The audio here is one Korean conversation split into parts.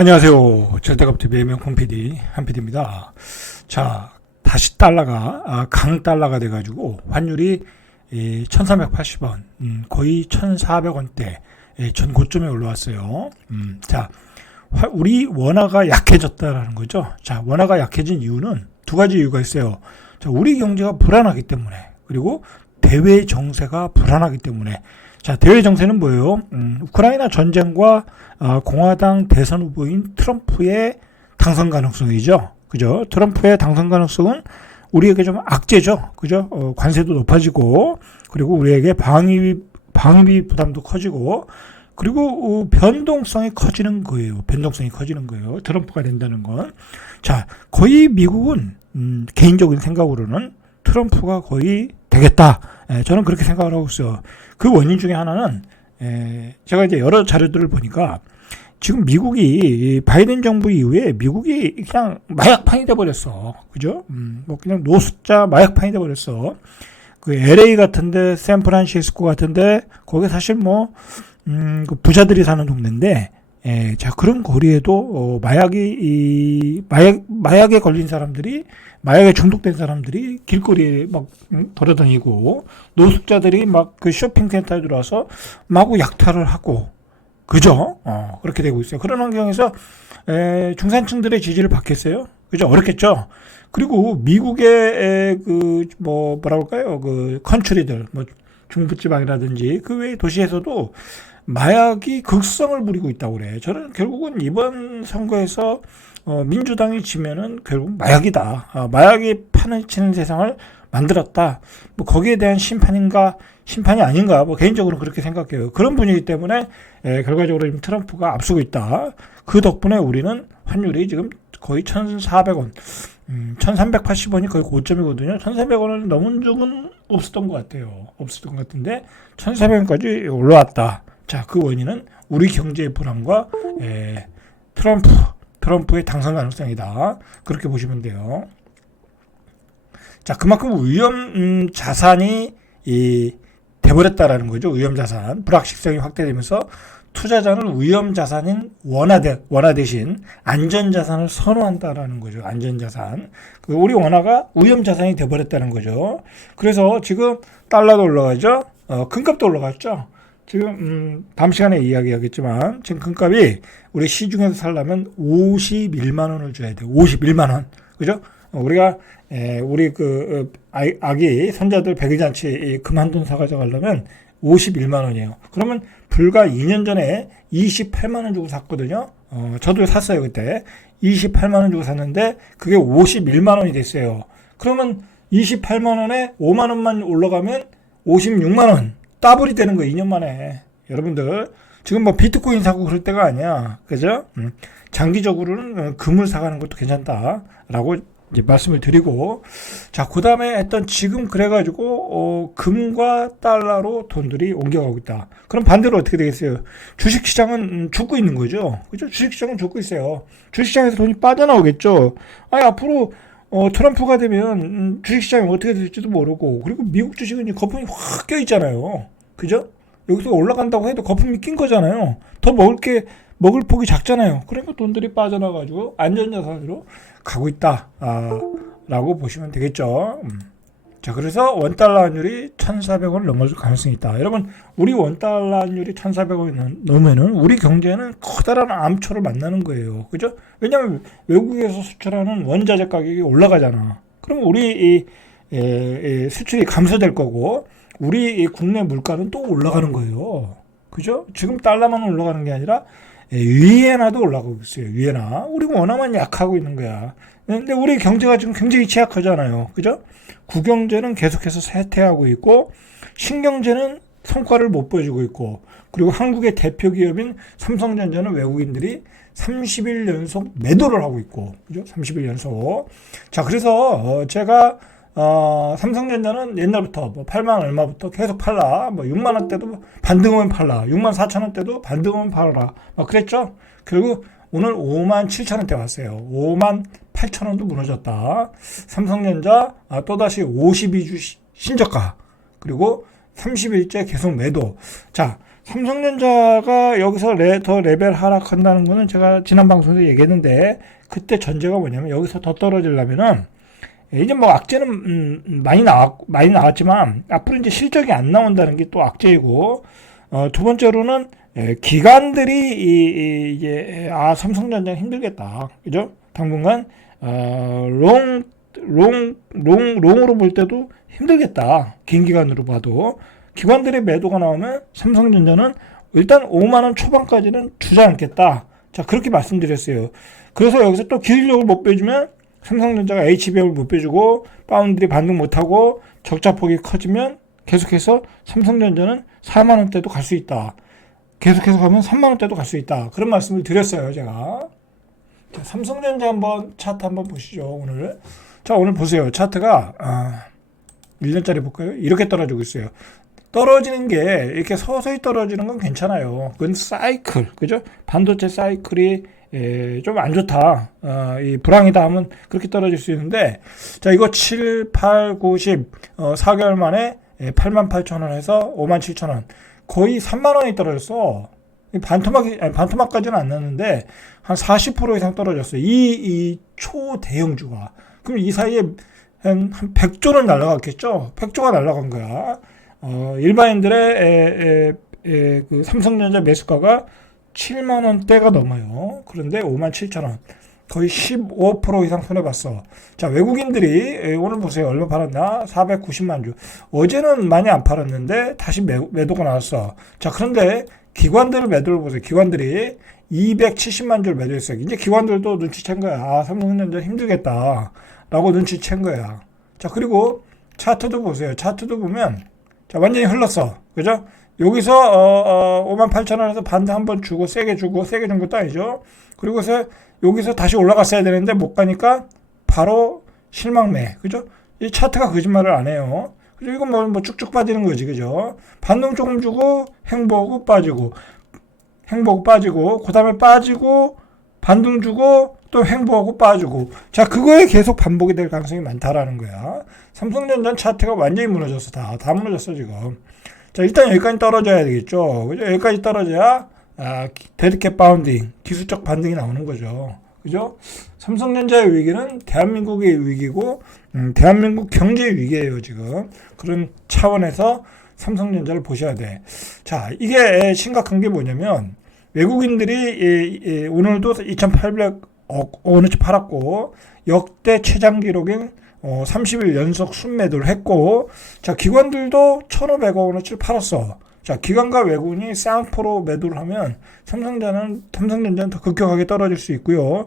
안녕하세요. 절대값TV의 명품 PD 한PD입니다. 자, 다시 달러가 아, 강 달러가 돼가지고 환율이 1,380원, 음, 거의 1,400원대 전 고점에 올라왔어요. 음, 자, 우리 원화가 약해졌다라는 거죠. 자, 원화가 약해진 이유는 두 가지 이유가 있어요. 자, 우리 경제가 불안하기 때문에 그리고 대외 정세가 불안하기 때문에 자, 대외 정세는 뭐예요? 음, 우크라이나 전쟁과 어, 공화당 대선 후보인 트럼프의 당선 가능성이죠. 그죠? 트럼프의 당선 가능성은 우리에게 좀 악재죠. 그죠? 어, 관세도 높아지고, 그리고 우리에게 방위, 방위 부담도 커지고, 그리고 어, 변동성이 커지는 거예요. 변동성이 커지는 거예요. 트럼프가 된다는 건. 자, 거의 미국은, 음, 개인적인 생각으로는 트럼프가 거의 되겠다. 예, 저는 그렇게 생각을 하고 있어요. 그 원인 중에 하나는 예, 제가 이제 여러 자료들을 보니까 지금 미국이 바이든 정부 이후에 미국이 그냥 마약판이 돼 버렸어. 그죠? 음, 뭐 그냥 노숙자 마약판이 돼 버렸어. 그 LA 같은데 샌프란시스코 같은데 거기 사실 뭐 음, 그 부자들이 사는 동네인데 예, 자 그런 거리에도 어, 마약이 이 마약 마약에 걸린 사람들이 마약에 중독된 사람들이 길거리에 막 돌아다니고 노숙자들이 막 그 쇼핑센터에 들어와서 마구 약탈을 하고 그죠? 어, 그렇게 되고 있어요. 그런 환경에서 에, 중산층들의 지지를 받겠어요? 그죠? 어렵겠죠? 그리고 미국의 그뭐 뭐라 그럴까요? 그 컨트리들 뭐 중부지방이라든지 그 외의 도시에서도 마약이 극성을 부리고 있다고 그래. 저는 결국은 이번 선거에서 어, 민주당이 지면은 결국 마약이다. 아, 마약이 판을 치는 세상을 만들었다. 뭐 거기에 대한 심판인가 심판이 아닌가 뭐 개인적으로 그렇게 생각해요. 그런 분위기 때문에 에, 결과적으로 지금 트럼프가 앞서고 있다. 그 덕분에 우리는 환율이 지금 거의 1,400원, 음, 1,380원이 거의 고점이거든요. 1,300원은 넘은 적은 없었던 것 같아요. 없었던 것 같은데 1,400원까지 올라왔다. 자, 그 원인은 우리 경제의 불안과 에, 트럼프 트럼프의 당선 가능성이다. 그렇게 보시면 돼요. 자, 그만큼 위험 음, 자산이 이 돼버렸다라는 거죠. 위험 자산 불확실성이 확대되면서 투자자는 위험 자산인 원화 대 원화 대신 안전 자산을 선호한다라는 거죠. 안전 자산. 그 우리 원화가 위험 자산이 돼 버렸다는 거죠. 그래서 지금 달러도 올라가죠. 어, 금값도 올라갔죠. 지금 음, 다음 시간에 이야기하겠지만 지금 금값이 우리 시중에서 살려면 51만 원을 줘야 돼요. 51만 원. 그죠? 어, 우리가 에, 우리 그 어, 아기 손자들 백일 잔치 금한돈 사가져 가려면 51만 원이에요. 그러면 불과 2년 전에 28만 원 주고 샀거든요. 어, 저도 샀어요 그때 28만 원 주고 샀는데 그게 51만 원이 됐어요. 그러면 28만 원에 5만 원만 올라가면 56만 원. 더블이 되는 거예요. 2년 만에. 여러분들 지금 뭐 비트코인 사고 그럴 때가 아니야. 그죠? 음, 장기적으로는 어, 금을 사가는 것도 괜찮다라고 이제 말씀을 드리고 자, 그다음에 했던 지금 그래 가지고 어, 금과 달러로 돈들이 옮겨가고 있다. 그럼 반대로 어떻게 되겠어요? 주식 시장은 음, 죽고 있는 거죠. 그죠? 주식 시장은 죽고 있어요. 주식 시장에서 돈이 빠져나오겠죠. 아니 앞으로 어, 트럼프가 되면 음, 주식시장이 어떻게 될지도 모르고 그리고 미국 주식은 거품이 확 껴 있잖아요. 그죠? 여기서 올라간다고 해도 거품이 낀 거잖아요. 더 먹을 게 먹을 폭이 작잖아요. 그러니까 돈들이 빠져나가지고 안전자산으로 가고 있다. 아, 라고 보시면 되겠죠. 음. 자, 그래서 원달러 환율이 1,400원을 넘어질 가능성이 있다. 여러분, 우리 원달러 환율이 1,400원 넘으면은 우리 경제는 커다란 암초를 만나는 거예요. 그죠? 왜냐하면 외국에서 수출하는 원자재 가격이 올라가잖아. 그럼 우리 이, 에, 에, 수출이 감소될 거고, 우리 국내 물가는 또 올라가는 거예요. 그죠? 지금 달러만 올라가는 게 아니라 위에나도 올라가고 있어요. 위에나. 우리 원화만 약하고 있는 거야. 근데 우리 경제가 지금 굉장히 취약하잖아요. 그죠? 국경제는 계속해서 쇠퇴하고 있고 신경제는 성과를 못 보여주고 있고 그리고 한국의 대표 기업인 삼성전자는 외국인들이 30일 연속 매도를 하고 있고 그죠? 30일 연속. 자, 그래서 어 제가 어, 삼성전자는 옛날부터 뭐 8만 얼마부터 계속 팔라. 뭐 6만 원대도 반등하면 팔라. 6만 4천 원대도 반등하면 팔라. 뭐 그랬죠? 결국 오늘 5만 7천 원대 왔어요. 5만 8천 원도 무너졌다. 삼성전자 아, 또다시 52주 신저가 그리고 30일째 계속 매도. 자, 삼성전자가 여기서 레, 더 레벨 하락한다는 거는 제가 지난 방송에서 얘기했는데 그때 전제가 뭐냐면 여기서 더 떨어지려면은 이제 뭐 악재는 음, 많이 나왔 많이 나왔지만 앞으로 이제 실적이 안 나온다는 게 또 악재이고 어, 두 번째로는 예, 기관들이 이, 이, 이 제 아 삼성전자 힘들겠다 그죠 당분간 어, 롱, 롱, 롱, 롱으로 볼 때도 힘들겠다. 긴 기간으로 봐도. 기관들의 매도가 나오면 삼성전자는 일단 5만원 초반까지는 주지 않겠다. 자, 그렇게 말씀드렸어요. 그래서 여기서 또 기술력을 못 빼주면 삼성전자가 HBM을 못 빼주고 파운드리 반등 못하고 적자폭이 커지면 계속해서 삼성전자는 4만 원대도 갈 수 있다. 계속해서 가면 3만 원대도 갈 수 있다. 그런 말씀을 드렸어요, 제가. 자, 삼성전자 한번 차트 한번 보시죠, 오늘. 자, 오늘 보세요. 차트가, 아, 1년짜리 볼까요? 이렇게 떨어지고 있어요. 떨어지는 게 이렇게 서서히 떨어지는 건 괜찮아요. 그건 사이클, 그죠? 반도체 사이클이 예, 좀 안 좋다. 어, 이 불황이다 하면 그렇게 떨어질 수 있는데, 자, 이거 7, 8, 9, 10, 어, 4개월 만에 예, 8만 8천 원에서 5만 7천 원. 거의 3만 원이 떨어졌어. 이 반토막이, 아니, 반토막까지는 안 났는데, 한 40% 이상 떨어졌어요. 이, 이 초대형주가. 그럼 이 사이에 한, 한 100조는 날라갔겠죠? 100조가 날라간 거야. 어, 일반인들의 에, 에, 에, 그 삼성전자 매수가가 7만 원대가 넘어요. 그런데 5만 7천 원. 거의 15% 이상 손해봤어. 자, 외국인들이 에, 오늘 보세요. 얼마 팔았나? 490만 주. 어제는 많이 안 팔았는데 다시 매, 매도가 나왔어. 자, 그런데 기관들을 매도를 보세요. 기관들이 270만 주를 매도했어요. 이제 기관들도 눈치챈 거야. 아, 삼성전자 힘들겠다. 라고 눈치챈 거야. 자, 그리고 차트도 보세요. 차트도 보면, 자, 완전히 흘렀어. 그죠? 여기서, 어, 어, 5만 8천 원에서 반대 한번 주고, 세게 주고, 세게 준 것도 아니죠. 그리고서 여기서 다시 올라갔어야 되는데 못 가니까 바로 실망매. 그죠? 이 차트가 거짓말을 안 해요. 그리고 이건 뭐, 뭐 쭉쭉 빠지는 거지. 그죠? 반등 조금 주고, 행보하고 빠지고, 행보하고 빠지고, 그 다음에 빠지고, 반등 주고, 또 행보하고 빠지고. 자, 그거에 계속 반복이 될 가능성이 많다라는 거야. 삼성전자 차트가 완전히 무너졌어. 다. 다 무너졌어, 지금. 자, 일단 여기까지 떨어져야 되겠죠. 그죠? 여기까지 떨어져야, 아, 데드캣 바운딩, 기술적 반등이 나오는 거죠. 그죠? 삼성전자의 위기는 대한민국의 위기고, 음, 대한민국 경제의 위기예요, 지금. 그런 차원에서 삼성전자를 보셔야 돼. 자, 이게 심각한 게 뭐냐면, 외국인들이 예, 예, 오늘도 2,800 억 원어치 팔았고 역대 최장 기록인 어, 30일 연속 순매도를 했고 자 기관들도 1,500억 원어치를 팔았어. 자 기관과 외국인이 쌍포로 매도를 하면 삼성전자는 삼성전자는 더 급격하게 떨어질 수 있고요.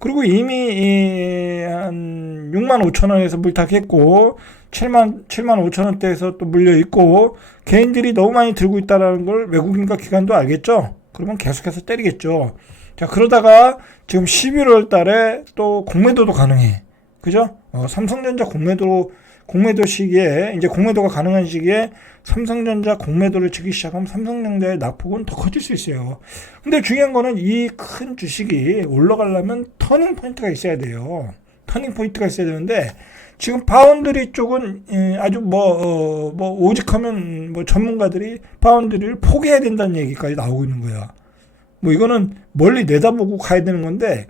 그리고 이미 이, 한 6만 5천 원에서 물타기했고 7만 7만 5천 원대에서 또 물려 있고 개인들이 너무 많이 들고 있다라는 걸 외국인과 기관도 알겠죠. 그러면 계속해서 때리겠죠. 자, 그러다가 지금 11월 달에 또 공매도도 가능해. 그죠? 어, 삼성전자 공매도, 공매도 시기에, 이제 공매도가 가능한 시기에 삼성전자 공매도를 치기 시작하면 삼성전자의 낙폭은 더 커질 수 있어요. 근데 중요한 거는 이 큰 주식이 올라가려면 터닝 포인트가 있어야 돼요. 터닝 포인트가 있어야 되는데, 지금 바운드리 쪽은 예, 아주 뭐, 어, 뭐 오직하면 뭐 전문가들이 바운드리를 포기해야 된다는 얘기까지 나오고 있는 거야. 뭐 이거는 멀리 내다보고 가야 되는 건데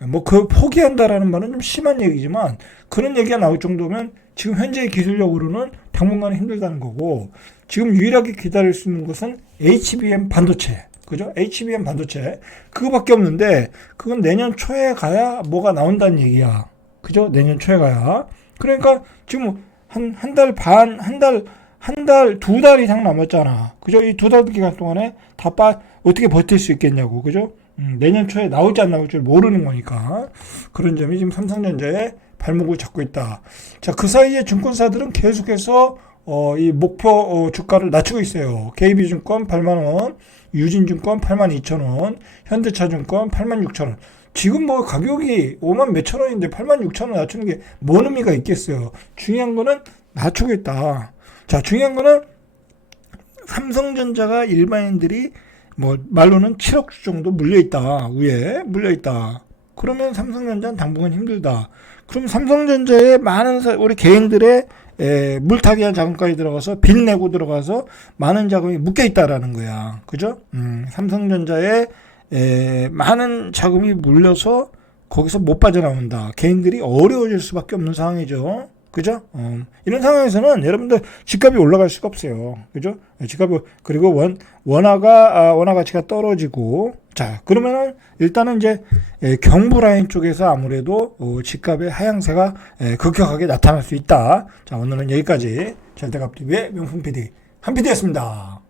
뭐 그 포기한다라는 말은 좀 심한 얘기지만 그런 얘기가 나올 정도면 지금 현재의 기술력으로는 당분간은 힘들다는 거고 지금 유일하게 기다릴 수 있는 것은 HBM 반도체 그죠? HBM 반도체 그거밖에 없는데 그건 내년 초에 가야 뭐가 나온다는 얘기야 그죠? 내년 초에 가야 그러니까 지금 한 한 달 반, 한 달, 한 달, 두 달 이상 남았잖아. 그죠? 이 두 달 기간 동안에 다 빠, 어떻게 버틸 수 있겠냐고. 그죠? 음, 내년 초에 나올지 안 나올 줄 모르는 거니까. 그런 점이 지금 삼성전자의 발목을 잡고 있다. 자, 그 사이에 증권사들은 계속해서 어, 이 목표 어, 주가를 낮추고 있어요. KB증권 8만원, 유진증권 8만 2천원, 현대차증권 8만 6천원. 지금 뭐 가격이 5만 몇천 원인데 8만 6천 원 낮추는 게 뭔 의미가 있겠어요. 중요한 거는 낮추겠다. 자, 중요한 거는 삼성전자가 일반인들이 뭐 말로는 7억 주 정도 물려 있다. 위에 물려 있다. 그러면 삼성전자는 당분간 힘들다. 그럼 삼성전자의 많은 사, 우리 개인들의 에, 물타기한 자금까지 들어가서 빚 내고 들어가서 많은 자금이 묶여 있다라는 거야. 그죠? 음, 삼성전자에 에, 많은 자금이 물려서 거기서 못 빠져나온다. 개인들이 어려워질 수밖에 없는 상황이죠. 그죠? 어, 이런 상황에서는 여러분들 집값이 올라갈 수가 없어요. 그죠? 집값이 그리고 원 원화가 아, 원화 가치가 떨어지고 자 그러면은 일단은 이제 에, 경부 라인 쪽에서 아무래도 어, 집값의 하향세가 에, 급격하게 나타날 수 있다. 자 오늘은 여기까지 절대값 TV의 명품 PD 한 PD였습니다.